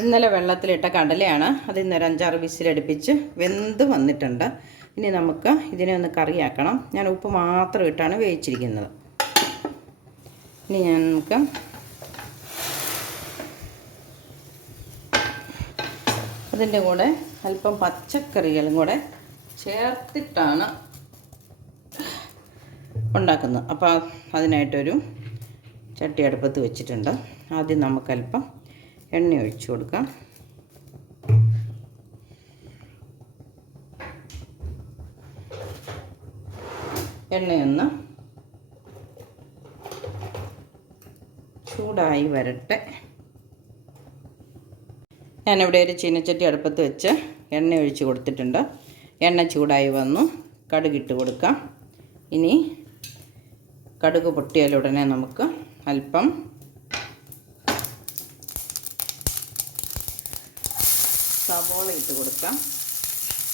ഇന്നലെ വെള്ളത്തിലിട്ട കടലയാണ്. അത് ഇന്നൊരു 5-6 വിസിലടുപ്പിച്ച് വെന്ത് വന്നിട്ടുണ്ട്. ഇനി നമുക്ക് ഇതിനെ ഒന്ന് കറിയാക്കണം. ഞാൻ ഉപ്പ് മാത്രം ഇട്ടാണ് വേവിച്ചിരിക്കുന്നത്. ഇനി നമുക്ക് അതിൻ്റെ കൂടെ അല്പം പച്ചക്കറികളും കൂടെ ചേർത്തിട്ടാണ് ഉണ്ടാക്കുന്നത്. അപ്പോൾ അതിനായിട്ടൊരു ചട്ടി അടുപ്പത്ത് വെച്ചിട്ടുണ്ട്. ആദ്യം നമുക്കല്പം എണ്ണ ഒഴിച്ചു കൊടുക്കാം. എണ്ണയൊന്ന് ചൂടായി വരട്ടെ. ഞാനിവിടെ ഒരു ചീനച്ചട്ടി അടുപ്പത്ത് വെച്ച് എണ്ണ ഒഴിച്ച് കൊടുത്തിട്ടുണ്ട്. എണ്ണ ചൂടായി വന്നു. കടുകിട്ട് കൊടുക്കാം. ഇനി കടുക് പൊട്ടിയാലുടനെ നമുക്ക് അല്പം സവോള ഇട്ട് കൊടുക്കാം.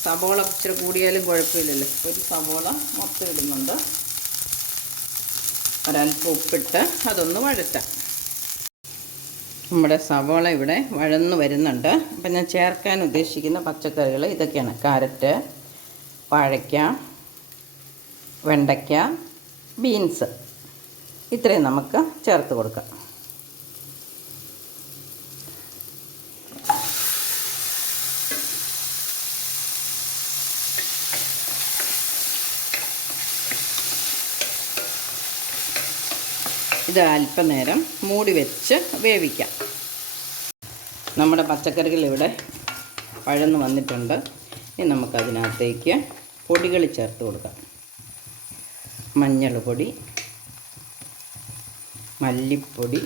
സവോള ഇച്ചിരി കൂടിയാലും കുഴപ്പമില്ലല്ലോ. ഒരു സവോള മൊത്തം ഇടുന്നുണ്ട്. ഒരല്പം ഉപ്പിട്ട് അതൊന്ന് വഴറ്റാം. നമ്മുടെ സവോള ഇവിടെ വഴന്ന് വരുന്നുണ്ട്. അപ്പം ഞാൻ ചേർക്കാൻ ഉദ്ദേശിക്കുന്ന പച്ചക്കറികൾ ഇതൊക്കെയാണ്: കാരറ്റ്, വാഴയ്ക്ക, വെണ്ടയ്ക്ക, ബീൻസ്. ഇത്രയും നമുക്ക് ചേർത്ത് കൊടുക്കാം. ഇത് അല്പനേരം മൂടി വെച്ച് വേവിക്കാം. നമ്മുടെ പച്ചക്കറികൾ ഇവിടെ വഴന്ന് വന്നിട്ടുണ്ട്. ഇനി നമുക്കതിനകത്തേക്ക് പൊടികൾ ചേർത്ത് കൊടുക്കാം. മഞ്ഞൾപ്പൊടി, മല്ലിപ്പൊടി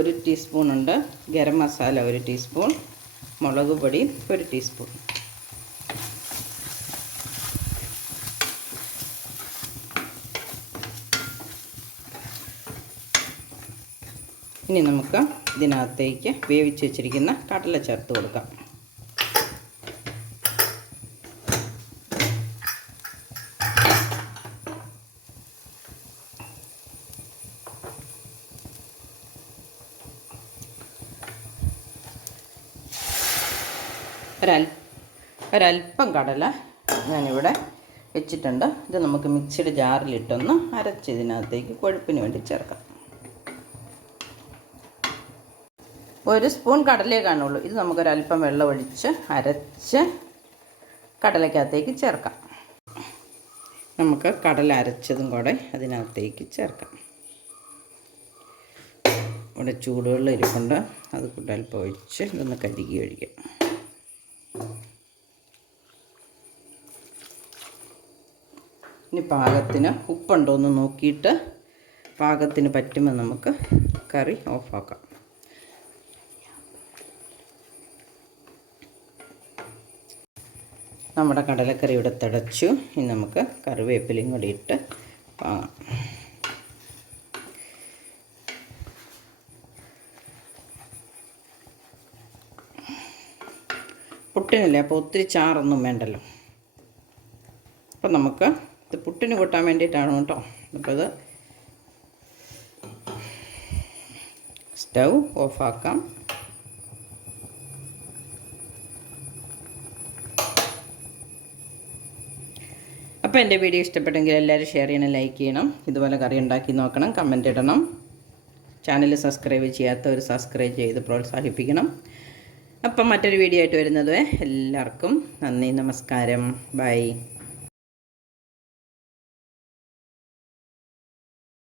1 ടീസ്പൂണുണ്ട്. ഗരം മസാല 1 ടീസ്പൂൺ, മുളക് പൊടി 1 ടീസ്പൂൺ. ഇനി നമുക്ക് ഇതിനകത്തേക്ക് വേവിച്ച് വെച്ചിരിക്കുന്ന കടല ചേർത്ത് കൊടുക്കാം. ഒരല്പം കടല ഞാനിവിടെ വെച്ചിട്ടുണ്ട്. ഇത് നമുക്ക് മിക്സിയുടെ ജാറിലിട്ടൊന്ന് അരച്ച് ഇതിനകത്തേക്ക് കൊഴുപ്പിന് വേണ്ടി ചേർക്കാം. 1 സ്പൂൺ കടലേ കാണുള്ളൂ. ഇത് നമുക്കൊരല്പം വെള്ളം ഒഴിച്ച് അരച്ച് കടലയ്ക്കകത്തേക്ക് ചേർക്കാം. നമുക്ക് കടല അരച്ചതും കൂടെ അതിനകത്തേക്ക് ചേർക്കാം. ഇവിടെ ചൂടുവെള്ളം ഇരിപ്പുണ്ട്. അത് കൂടെ അല്പം ഒഴിച്ച് ഇതൊന്ന് കഴുകി ഒഴിക്കാം. ഇനി പാകത്തിന് ഉപ്പുണ്ടോ എന്ന് നോക്കിയിട്ട് പാകത്തിന് പറ്റുമ്പോൾ നമുക്ക് കറി ഓഫാക്കാം. നമ്മുടെ കടലക്കറി ഇവിടെ തിളച്ചു. ഇനി നമുക്ക് കറിവേപ്പിലയും കൂടി ഇട്ട് വാങ്ങാം. പുട്ടിനല്ലേ, അപ്പോൾ ഒത്തിരി ചാറൊന്നും വേണ്ടല്ലോ. അപ്പം നമുക്ക് ഇത് പുട്ടിന് കൂട്ടാൻ വേണ്ടിയിട്ടാണ് കേട്ടോ. അപ്പോൾ ഇത് സ്റ്റൗ ഓഫാക്കാം. അപ്പോൾ എൻ്റെ വീഡിയോ ഇഷ്ടപ്പെട്ടെങ്കിൽ എല്ലാവരും ഷെയർ ചെയ്യണം, ലൈക്ക് ചെയ്യണം. ഇതുപോലെ കറി ഉണ്ടാക്കി നോക്കണം, കമൻറ്റ് ഇടണം. ചാനൽ സബ്സ്ക്രൈബ് ചെയ്യാത്തവർ സബ്സ്ക്രൈബ് ചെയ്ത് പ്രോത്സാഹിപ്പിക്കണം. അപ്പം മറ്റൊരു വീഡിയോ ആയിട്ട് വരുന്നത് എല്ലാവർക്കും നന്ദി, നമസ്കാരം, ബൈ.